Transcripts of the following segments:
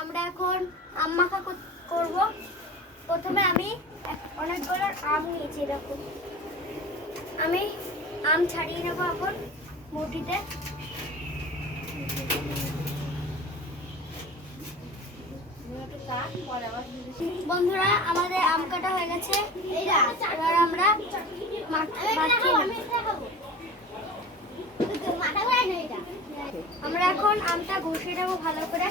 আমরা এখন আম মাখা করব। প্রথমে আমি অনেকগুলো আম নিয়েছি, এরকম আমি আম ছাড়িয়ে নেব এখন মুঠিতে। বন্ধুরা আমাদের আম কাটা হয়ে গেছে, এবার আমরা আমরা এখন আমটা ঘষে নেবো ভালো করে।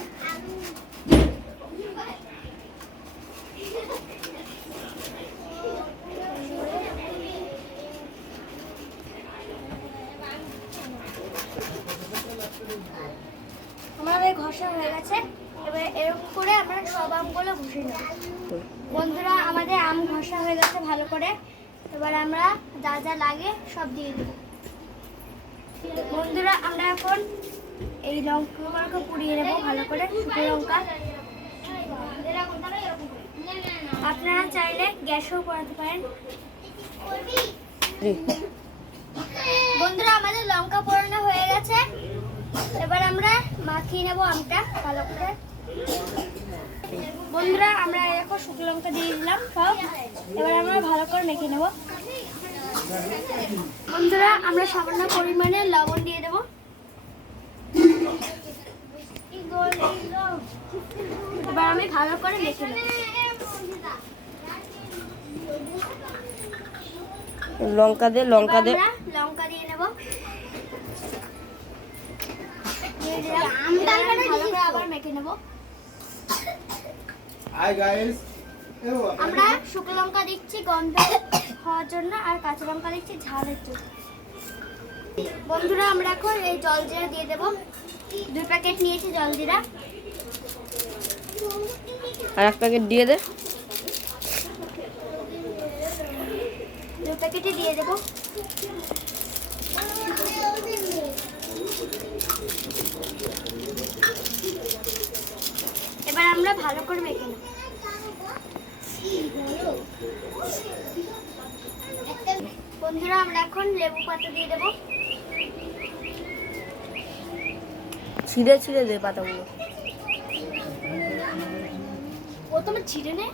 আমাদের ঘষা হয়ে গেছে, এবার এরকম করে আমরা সব আমগুলো ঘষে নেব। বন্ধুরা আমাদের আম ঘষা হয়ে গেছে ভালো করে, এবার আমরা যা যা লাগে সব দিয়ে দেব। বন্ধুরা আমরা এখন এই লঙ্কাগুলোকে পুড়িয়ে নেব ভালো করে, শুকনো লঙ্কা। আপনারা চাইলে গ্যাসও পোড়াতে পারেন। বন্ধুরা আমাদের লঙ্কা পোড়ানো হয়ে গেছে, এবার আমরা মাখিয়ে নেব আমটা ভালো করে। বন্ধুরা আমরা এখন শুকনো লঙ্কা দিয়ে দিলাম সব, এবার আমরা ভালো করে মেখে নেব। বন্ধুরা আমরা সামান্য পরিমাণে লবণ দিয়ে দেব। এবার আমি ভালো করে মেখে নেব। লঙ্কা দিয়ে লঙ্কা দিয়ে নেব। আবার মেখে নেব। আমরা শুকনো লঙ্কা দিচ্ছি গন্ধ হওয়ার জন্য, আর কাঁচা লঙ্কা দিচ্ছি ঝালের জন্য। বন্ধুরা আমরা এখন এই জলজিরা দিয়ে দেব। 2 প্যাকেট নিয়েছি জলজিরা, আর 1 প্যাকেট দিয়ে দে। 2 প্যাকেটই দিয়ে দেব। এবার আমরা ভালো করে মেখে নেব। বন্ধুরা আমরা এখন লেবু পাতা দিয়ে দেব। ছিঁড়ে ছিঁড়ে দে পাতাগুলো। প্রথমে ছিঁড়ে নে,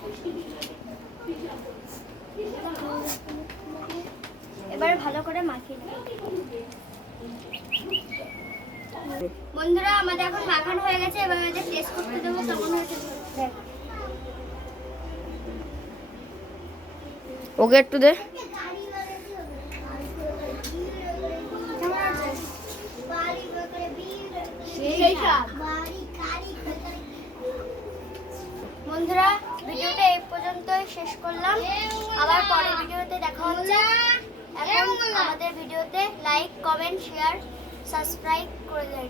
এবারে ভালো করে মাখিয়ে নেব। বন্ধুরা আমাদের এখন মাখানো হয়ে গেছে, এবার যে টেস্ট করতে দেবো কেমন হয়েছে। ওকে একটু দে। বন্ধুরা ভিডিওটা এই পর্যন্তই শেষ করলাম, আবার পরের ভিডিওতে দেখা হচ্ছে। এখন আমাদের ভিডিওতে লাইক, কমেন্ট, শেয়ার, সাবস্ক্রাইব করে দেন।